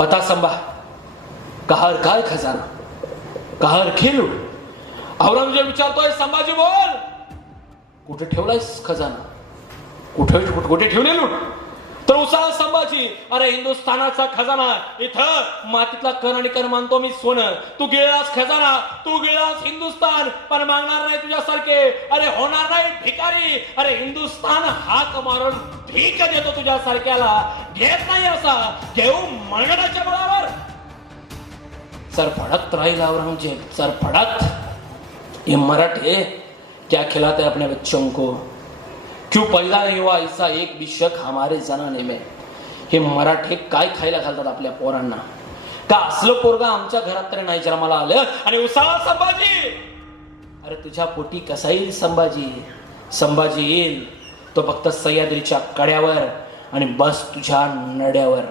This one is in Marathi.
बता संभा, कहार काय खजाना, कहार खेळू? औरंगजेब विचारतोय, संभाजी बोल, कुठे ठेवलायस खजाना? कुठे ठेवले लूट? तर उसाल संभाजी, अरे हिंदुस्थानाचा खजाना इथं मातीतला कण आणि कण मानतो मी सोनं. तू गिळलास खजाना, तू गिळलास हिंदुस्थान, पण मागणार नाही तुझ्यासारखे, अरे होणार नाही भिकारी. अरे हिंदुस्थान हाक मारून भीक देतो तुझ्यासारख्याला, घेत नाही असा, घेऊ मरणाच्या बळावर. सरफड़त राहिला औरंगजेब, सरफड़त. ये मराठे क्या खिलाते अपने बच्चों को? क्यों पैदा नहीं हुआ ऐसा एक भी शक हमारे जनाने में? हे मराठे काय खायला घालतात आपल्या पोरांना? का असलं पोरगा आमच्या घरात तरी नाही जन्माला आलं? आणि उसाळा संभाजी, अरे तुझ्या पोटी कसा येईल संभाजी? संभाजी येईल तो फक्त सह्याद्रीच्या कड्यावर आणि बस तुझ्या नड्यावर.